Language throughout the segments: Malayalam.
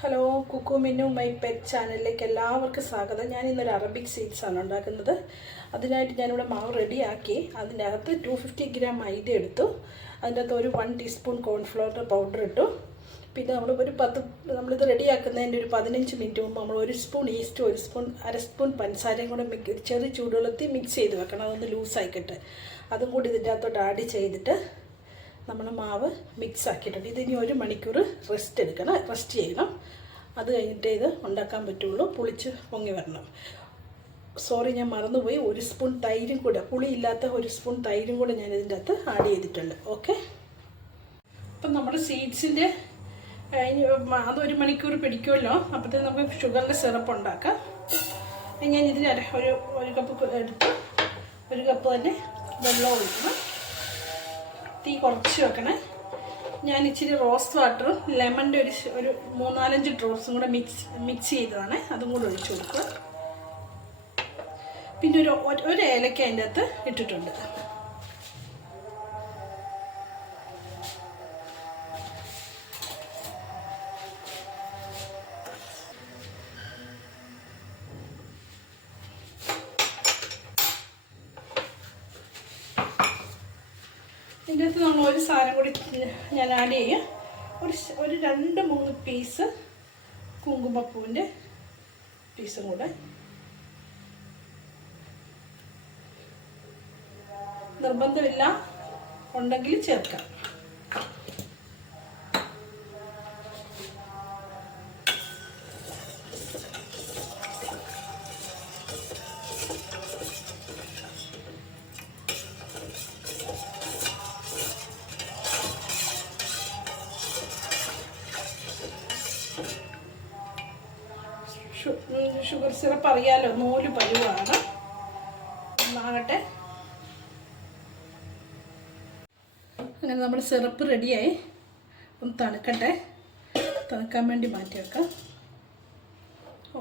Hello Kukku Minnu my pet ചാനലിലേക്ക് എല്ലാവർക്കും സ്വാഗതം. ഞാൻ ഇന്നൊരു അറബിക് സ്വീറ്റ്സാണ് ഉണ്ടാക്കുന്നത്. അതിനായിട്ട് ഞാനിവിടെ മാവ് റെഡിയാക്കി അതിൻ്റെ അകത്ത് 250 ഗ്രാം മൈദ എടുത്തു. അതിൻ്റെ അകത്ത് ഒരു 1 ടീസ്പൂൺ കോൺഫ്ലവർ പൗഡർ ഇട്ടു. പിന്നെ നമ്മളിത് റെഡിയാക്കുന്നതിൻ്റെ ഒരു 15 മിനിറ്റ് മുമ്പ് നമ്മൾ 1 സ്പൂൺ ഈസ്റ്റ്, അര സ്പൂൺ പഞ്ചസാരയും കൂടെ ചെറിയ ചൂടുവെള്ളത്തിൽ മിക്സ് ചെയ്ത് വെക്കണം. അതൊന്ന് ലൂസായിക്കിട്ട് അതും കൂടി ഇതിൻ്റെ അകത്തോട്ട് ആഡ് ചെയ്തിട്ട് നമ്മൾ മാവ് മിക്സ് ആക്കിയിട്ടുണ്ട്. ഇതിനി 1 മണിക്കൂർ റെസ്റ്റ് ചെയ്യണം. അത് കഴിഞ്ഞിട്ടേ ഇത് ഉണ്ടാക്കാൻ പറ്റുള്ളൂ. പുളിച്ച് പൊങ്ങി വരണം. സോറി, ഞാൻ മറന്നുപോയി. 1 സ്പൂൺ തൈരും കൂടെ, പുളിയില്ലാത്ത 1 സ്പൂൺ തൈരും കൂടെ ഞാൻ ഇതിൻ്റെ അകത്ത് ആഡ് ചെയ്തിട്ടുണ്ട്. ഓക്കെ, അപ്പം നമ്മുടെ സീഡ്സിൻ്റെ അത് 1 മണിക്കൂർ പിടിക്കുമല്ലോ. അപ്പോഴത്തേക്ക് നമുക്ക് ഷുഗറിൻ്റെ സിറപ്പ് ഉണ്ടാക്കാം. ഞാൻ ഇതിന് ഒരു കപ്പ് എടുത്ത് 1 കപ്പ് തന്നെ വെള്ളം ഒഴിക്കണം. തീ കുറച്ച് വെക്കണേ. ഞാൻ ഇച്ചിരി റോസ് വാട്ടറും ലെമണിൻ്റെ ഒരു 3-4 ഡ്രോപ്സും കൂടെ മിക്സ് ചെയ്തതാണ്. അതും കൂടെ ഒഴിച്ചു കൊടുക്കുക. പിന്നെ ഒരു ഏലക്ക അതിൻ്റെ അകത്ത് ഇട്ടിട്ടുണ്ട്. ഇതിൻ്റെ അകത്ത് നമ്മൾ ഒരു സാധനം കൂടി ഞാൻ ആഡ് ചെയ്യാം. ഒരു 2-3 പീസ് കുങ്കുമപ്പൂവിൻ്റെ പീസും കൂടെ. നിർബന്ധമില്ല, ഉണ്ടെങ്കിൽ ചേർക്കാം. ഷുഗർ സിറപ്പ് അറിയാലോ, നൂല് പരുവാണ്. ഒന്നാകട്ടെ. അങ്ങനെ നമ്മുടെ സിറപ്പ് റെഡിയായി. ഒന്ന് തണുക്കട്ടെ. തണുക്കാൻ വേണ്ടി മാറ്റി വെക്കാം.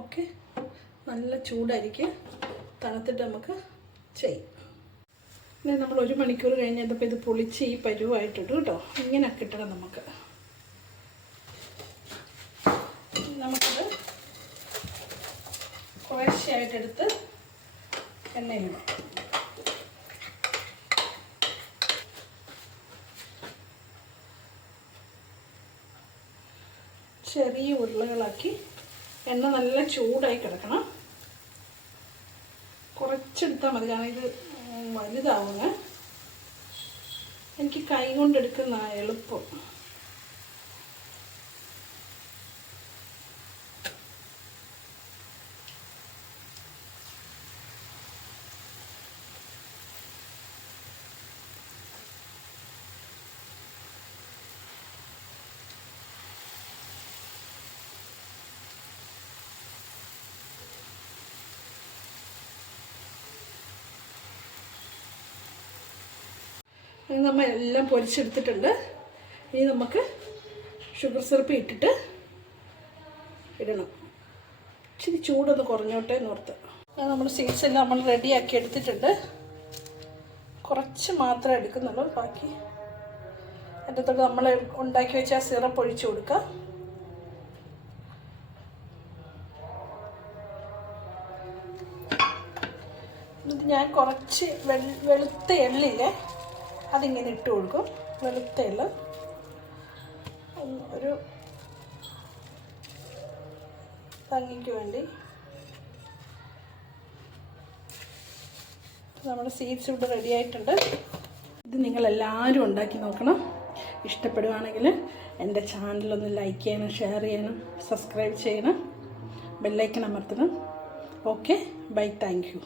ഓക്കെ, നല്ല ചൂടായിരിക്കും. തണുത്തിട്ട് നമുക്ക് ചെയ്യാം. പിന്നെ നമ്മൾ 1 മണിക്കൂർ കഴിഞ്ഞപ്പോൾ ഇത് പൊളിച്ച് ഈ പരുവായിട്ടുണ്ട് കേട്ടോ. ഇങ്ങനെ കിട്ടണം നമുക്ക്. നമുക്കത് കുറേശ്ശെയായിട്ടെടുത്ത് എണ്ണയിലിടാം. ചെറിയ ഉരുളകളാക്കി. എണ്ണ നല്ല ചൂടായി കിടക്കണം. കുറച്ചെടുത്താൽ മതി, കാരണം ഇത് വലുതാവുക. എനിക്ക് കൈ കൊണ്ടെടുക്കുന്ന എളുപ്പം. നമ്മൾ എല്ലാം പൊരിച്ചെടുത്തിട്ടുണ്ട്. ഇനി നമുക്ക് ഷുഗർ സിറപ്പ് ഇട്ടിട്ട് ഇടണം. ഇച്ചിരി ചൂടൊന്ന് കുറഞ്ഞോട്ടെ എന്നോർത്ത്. നമ്മൾ സീഡ്സ് എല്ലാം നമ്മൾ റെഡിയാക്കി എടുത്തിട്ടുണ്ട്. കുറച്ച് മാത്രമേ എടുക്കുന്നുള്ളൂ. ബാക്കി അതിൻ്റെ തൊട്ട് നമ്മൾ ഉണ്ടാക്കി വെച്ച ആ സിറപ്പ് ഒഴിച്ചു കൊടുക്കുക. എന്നിട്ട് ഞാൻ കുറച്ച് വെളുത്ത എള്ളില്ലേ, അതിങ്ങനെ ഇട്ട് കൊടുക്കും. വെളുത്ത എള്ള് ഒരു ഭംഗിക്ക് വേണ്ടി. നമ്മുടെ സീഡ്സ് ഇവിടെ റെഡി ആയിട്ടുണ്ട്. ഇത് നിങ്ങളെല്ലാവരും ഉണ്ടാക്കി നോക്കണം. ഇഷ്ടപ്പെടുവാണെങ്കിൽ എൻ്റെ ചാനലൊന്ന് ലൈക്ക് ചെയ്യണം, ഷെയർ ചെയ്യണം, സബ്സ്ക്രൈബ് ചെയ്യണം, ബെല്ലൈക്കൺ അമർത്തണം. Okay, bye, thank U.